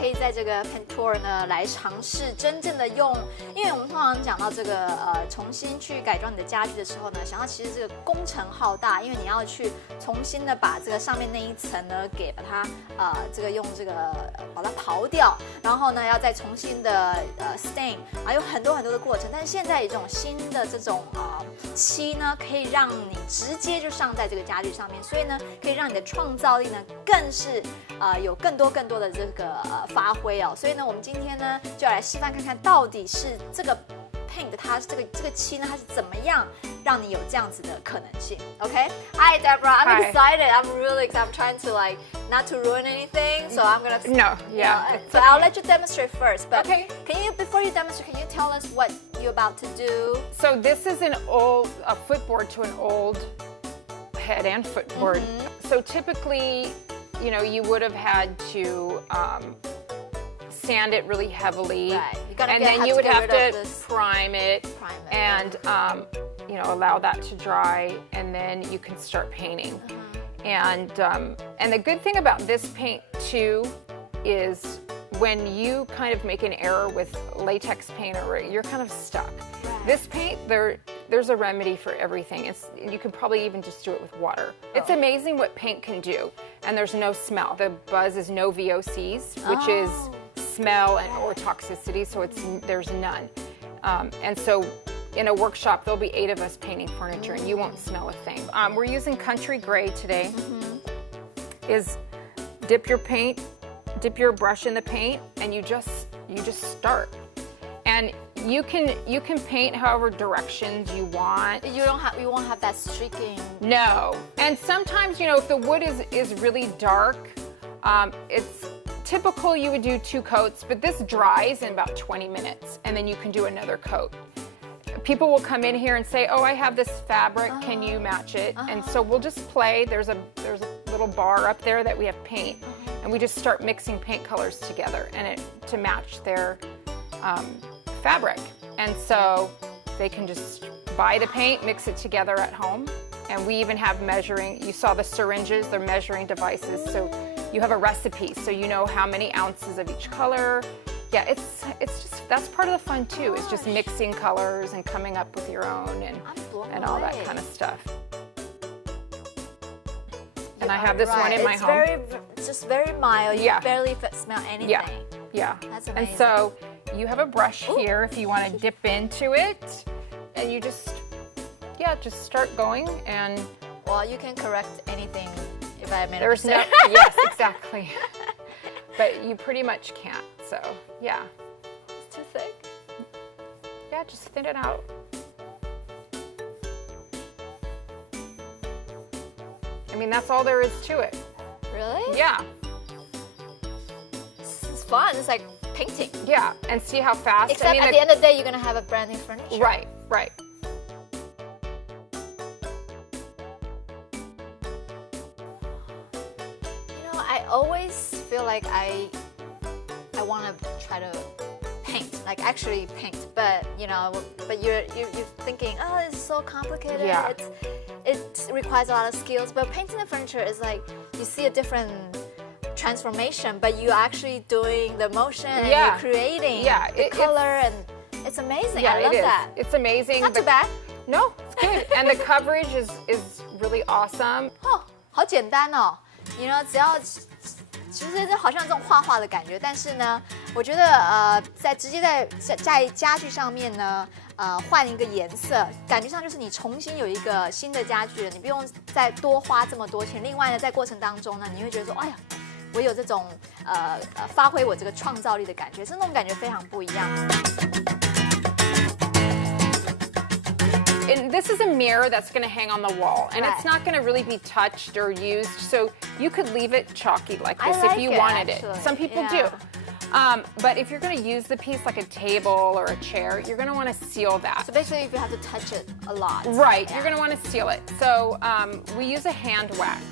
可以在这个 Peinture 呢来尝试真正的用，因为我们通常讲到这个重新去改装你的家具的时候呢，想到其实这个工程浩大，因为你要去重新的把这个上面那一层呢给把它这个用这个把它刨掉，然后呢要再重新的stain， 还有很多很多的过程。但是现在有这种新的这种漆呢，可以让你直接就上在这个家具上面，所以呢可以让你的创造力呢更是有更多的这个发挥哦。所以呢，我们今天呢就要来示范看看，到底是这个 paint 它这个漆呢，它是怎么样让你有这样子的可能性 ？OK? Hi, Deborah. I'm excited. I'm really excited. I'm trying to like not to ruin anything, so I'm gonna. No, yeah. So I'll let you demonstrate first. But okay. Can you, before you demonstrate, can you tell us what you're about to do? So this is a footboard to an old head and footboard. So typically, you know, you would have had to sand it really heavily, right. And then you would have to prime it, and you know, allow that to dry, and then you can start painting. And the good thing about this paint too is when you kind of make an error with latex paint, or you're kind of stuck. Right. This paint, there's a remedy for everything. You could probably even just do it with water. It's amazing what paint can do, and there's no smell. The buzz is no VOCs, which is smell or toxicity, so there's none. And so in a workshop, there'll be 8 of us painting furniture, and you won't smell a thing. We're using country gray today. Is dip your brush in the paint, and you just start. And you can paint however directions you want. You won't have that streaking. No. And sometimes, you know, if the wood is really dark, it's typical you would do 2 coats, but this dries in about 20 minutes, and then you can do another coat. People will come in here and say, "Oh, I have this fabric. Can you match it?" And so we'll just play. There's a little bar up there that we have paint, and we just start mixing paint colors together to match their fabric. And so they can just buy the paint, mix it together at home, and we even have measuring. You saw the syringes; they're measuring devices, so you have a recipe, so you know how many ounces of each color. Yeah, it's just, that's part of the fun too, is just mixing colors and coming up with your own and all that kind of stuff. And I have this one in my home. It's just very mild. You barely smell anything. Yeah. That's amazing. And so you have a brush here if you want to dip into it, and you just start going, and well, you can correct anything if I made a there's mistake. no yes, exactly. But you pretty much can't. So, yeah. It's too thick. Yeah, just thin it out. I mean, that's all there is to it. Really? Yeah. This is fun. It's like painting. Yeah, and see how fast. Except at the end of the day, you're going to have a brand new furniture. Right. You know, I always feel like I want to try to paint, like actually paint, but you know, but you're thinking, oh, it's so complicated. Yeah. It requires a lot of skills. But painting the furniture is like you see a different transformation, but you're actually doing the motion and you're creating the color, and it's amazing. Yeah, I love that. It's amazing. Not too bad. No, it's good. And the coverage is really awesome. 哦，好简单哦。你呢，只要其实这好像这种画画的感觉，但是呢，我觉得直接在家具上面呢，换一个颜色，感觉上就是你重新有一个新的家具了，你不用再多花这么多钱。另外呢，在过程当中呢，你会觉得说，哎呀，我有这种发挥我这个创造力的感觉，是那种感觉非常不一样。And this is a mirror that's going to hang on the wall, and it's not going to really be touched or used, so you could leave it chalky like this if you wanted it. Some people do. But if you're going to use the piece like a table or a chair, you're going to want to seal that. So basically, if you have to touch it a lot. Right, you're going to want to seal it. So we use a hand wax,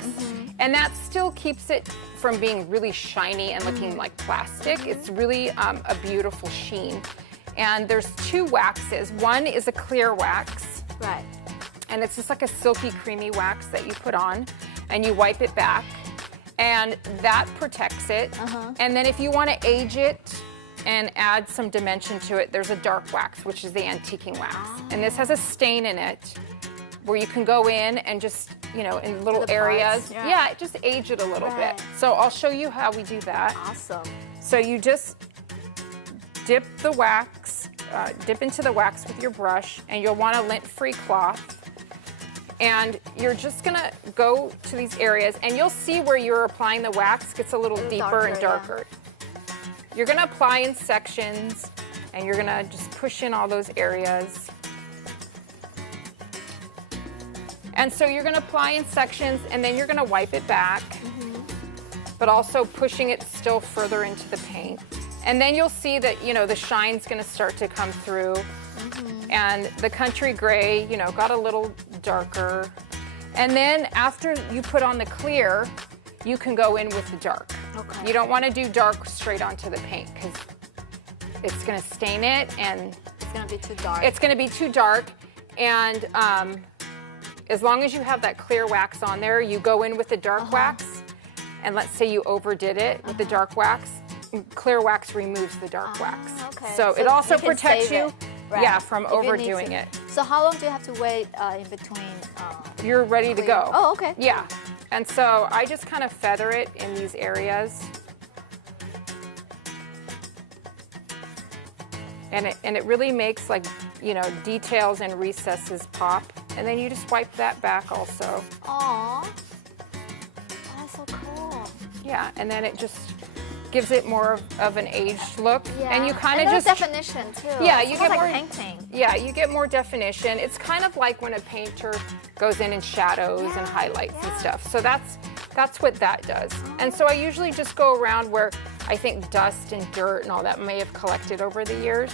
and that still keeps it from being really shiny and looking like plastic. It's really a beautiful sheen. And there's 2 waxes. One is a clear wax. Right. And it's just like a silky, creamy wax that you put on, and you wipe it back. And that protects it. And then if you want to age it and add some dimension to it, there's a dark wax, which is the antiquing wax. And this has a stain in it where you can go in and just, you know, in little areas. Yeah, just age it a little bit. So I'll show you how we do that. Awesome. So you just dip the wax, dip into the wax with your brush, and you'll want a lint-free cloth. And you're just gonna go to these areas, and you'll see where you're applying the wax gets a little deeper and darker. You're gonna apply in sections, and you're gonna just push in all those areas. And so you're gonna apply in sections, and then you're gonna wipe it back, but also pushing it still further into the paint. And then you'll see that, you know, the shine's gonna start to come through. And the country gray, you know, got a little darker. And then after you put on the clear, you can go in with the dark. Okay. You don't want to do dark straight onto the paint because it's going to stain it, and it's going to be too dark. It's going to be too dark. And as long as you have that clear wax on there, you go in with the dark wax. And let's say you overdid it with the dark wax. Clear wax removes the dark wax. Okay. So it also protects you. Yeah, from overdoing it. So how long do you have to wait in between? You're ready to go. Oh, okay. Yeah. And so I just kind of feather it in these areas. And it really makes, like, you know, details and recesses pop. And then you just wipe that back also. Aww. Oh, that's so cool. Yeah, and then it just gives it more of an aged look. Yeah. And you kind of just definition too. Yeah, it's you get like more painting. Yeah, you get more definition. It's kind of like when a painter goes in and shadows and highlights and stuff. So that's what that does. And so I usually just go around where I think dust and dirt and all that may have collected over the years.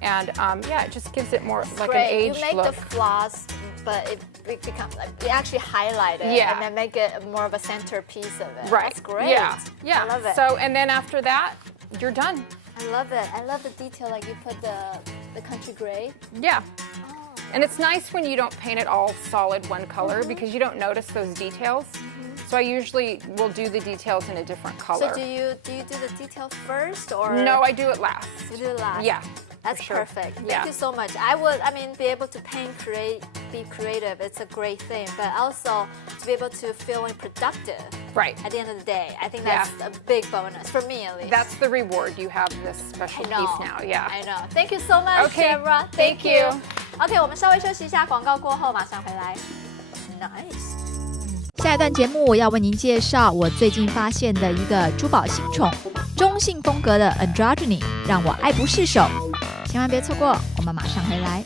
And yeah, it just gives it more like an aged look. You make the floss, but it becomes like, you actually highlight it and then make it more of a centerpiece of it. Right. That's great. Yeah. I love it. So, and then after that, you're done. I love it. I love the detail, like you put the country gray. Yeah. And it's nice when you don't paint it all solid one color because you don't notice those details. So I usually will do the details in a different color. So do you do the details first, or? No, I do it last. You do it last? Yeah. That's sure. perfect. Yeah. Thank you so much. I mean, be able to paint, be creative, it's a great thing. But also to be able to feel productive. Right. At the end of the day, I think that's a big bonus for me at least. That's the reward. You have this special piece now. Yeah. I know. Thank you so much, Deborah. Thank you. OK， 我们稍微休息一下，广告过后马上回来。Nice。下一段节目我要为您介绍我最近发现的一个珠宝新宠，中性风格的 androgyny， 让我爱不释手。千万别错过，我们马上回来。